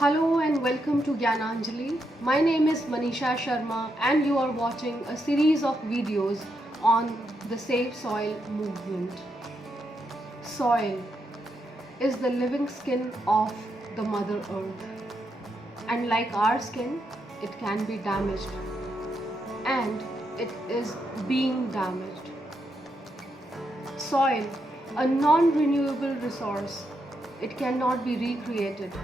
Hello and welcome to Gyananjali. My name is Manisha Sharma and you are watching a series of videos on the Save Soil movement. Soil is the living skin of the Mother Earth, and like our skin, it can be damaged and it is being damaged. Soil, a non-renewable resource, it cannot be recreated.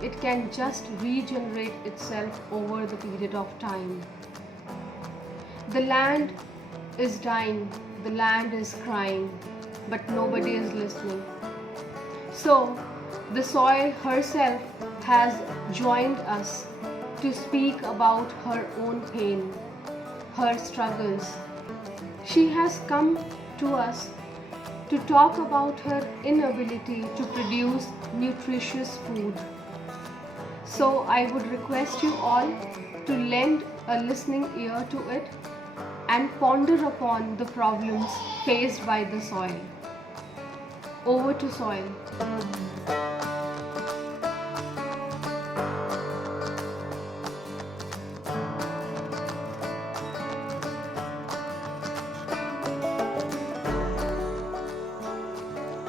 It can just regenerate itself over the period of time. The land is dying, the land is crying, but nobody is listening. So, the soil herself has joined us to speak about her own pain, her struggles. She has come to us to talk about her inability to produce nutritious food. So I would request you all to lend a listening ear to it and ponder upon the problems faced by the soil. Over to soil.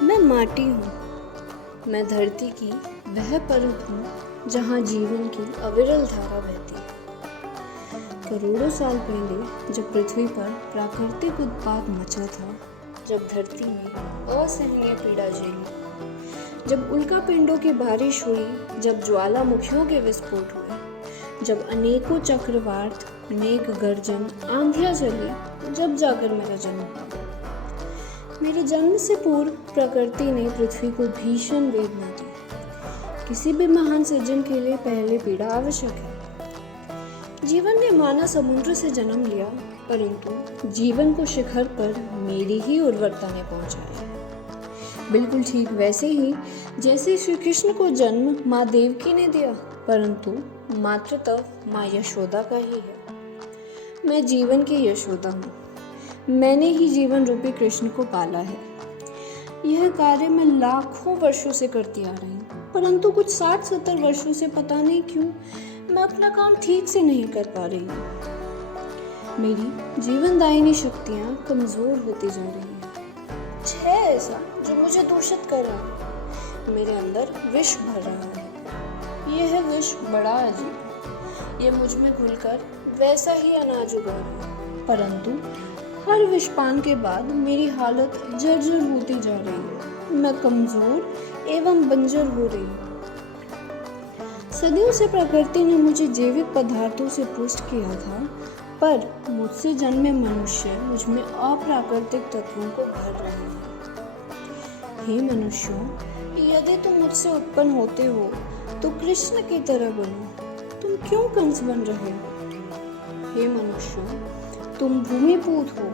मैं माटी हूँ, मैं धरती की वह परत हूँ जहाँ जीवन की अविरल धारा बहती है। करोड़ों साल पहले जब पृथ्वी पर प्राकृतिक उत्पात मचा था, जब धरती ने असहनीय पीड़ा झेली, जब उल्कापिंडों की बारिश हुई, जब ज्वालामुखियों के विस्फोट हुए, जब अनेकों चक्रवात, मेघ गर्जन, आंधियाँ चली, जब जाकर मेरा जन्म हुआ। मेरे जन्म से पूर्व प्रकृति ने पृथ्वी को भीषण वेदना दी। किसी भी महान सृजन के लिए पहले पीड़ा आवश्यक है। जीवन ने माना समुद्र से जन्म लिया, परंतु जीवन को शिखर पर मेरी ही उर्वरता ने पहुंचाया। बिल्कुल ठीक वैसे ही जैसे श्री कृष्ण को जन्म माँ देवकी ने दिया, परंतु मातृत्व माँ यशोदा का ही है। मैं जीवन की यशोदा हूँ। मैंने ही जीवन रूपी कृष्ण को पाला है। यह कार्य मैं लाखों वर्षों से करती आ रही हूँ, परंतु कुछ 60-70 वर्षों से पता नहीं क्यों मैं अपना काम ठीक से नहीं कर पा रही हूँ। मेरी जीवनदायिनी शक्तियाँ कमजोर होती जा रही हैं। है ऐसा जो मुझे दूषित कर रहा है। मेरे अंदर विष भर रहा है। यह विष बड़ा अजीब है। यह मुझ में घुलकर वैसा ही अनाज उगा रहा है, परंतु हर विषपान के बाद मेरी हालत जर्जर होती जा रही है। मैं कमजोर एवं बंजर हो रही हूँ। सदियों से प्रकृति ने मुझे जैविक पदार्थों से पुष्ट किया था, पर मुझसे जन्मे मनुष्य मुझ में अप्राकृतिक तत्वों को भर रहे हैं। हे मनुष्यों, यदि तुम मुझसे उत्पन्न होते हो तो कृष्ण की तरह बनो। तुम क्यों कंस बन रहे हो? हे मनुष्यों, तुम भूमिपूत हो।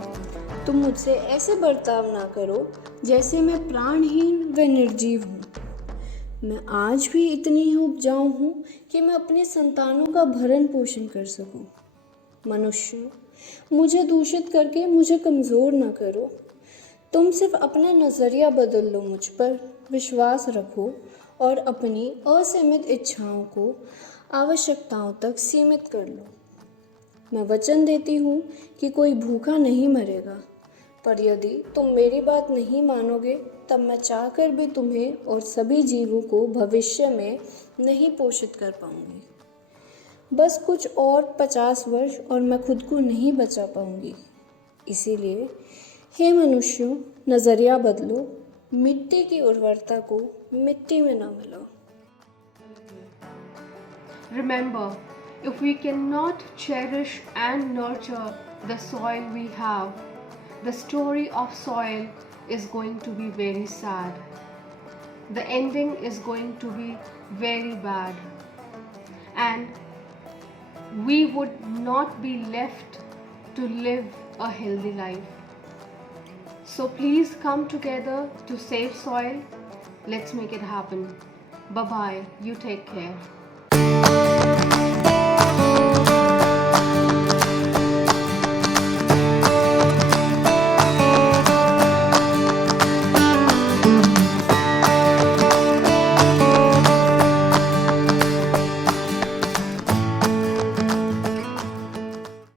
तुम मुझसे ऐसे बर्ताव ना करो जैसे मैं प्राणहीन व निर्जीव हूँ। मैं आज भी इतनी ही उपजाऊ हूँ कि मैं अपने संतानों का भरण पोषण कर सकूँ। मनुष्य, मुझे दूषित करके मुझे कमज़ोर ना करो। तुम सिर्फ अपना नज़रिया बदल लो, मुझ पर विश्वास रखो और अपनी असीमित इच्छाओं को आवश्यकताओं तक सीमित कर लो। मैं वचन देती हूँ कि कोई भूखा नहीं मरेगा, पर यदि तुम मेरी बात नहीं मानोगे तब मैं चाहकर भी तुम्हें और सभी जीवों को भविष्य में नहीं पोषित कर पाऊंगी। बस कुछ और 50 वर्ष और मैं खुद को नहीं बचा पाऊंगी। इसीलिए हे मनुष्यों, नज़रिया बदलो। मिट्टी की उर्वरता को मिट्टी में ना मिलाओ। Remember, if we cannot cherish and nurture the soil we have, the story of soil is going to be very sad. The ending is going to be very bad. And we would not be left to live a healthy life. So please come together to save soil. Let's make it happen. Bye-bye. You take care.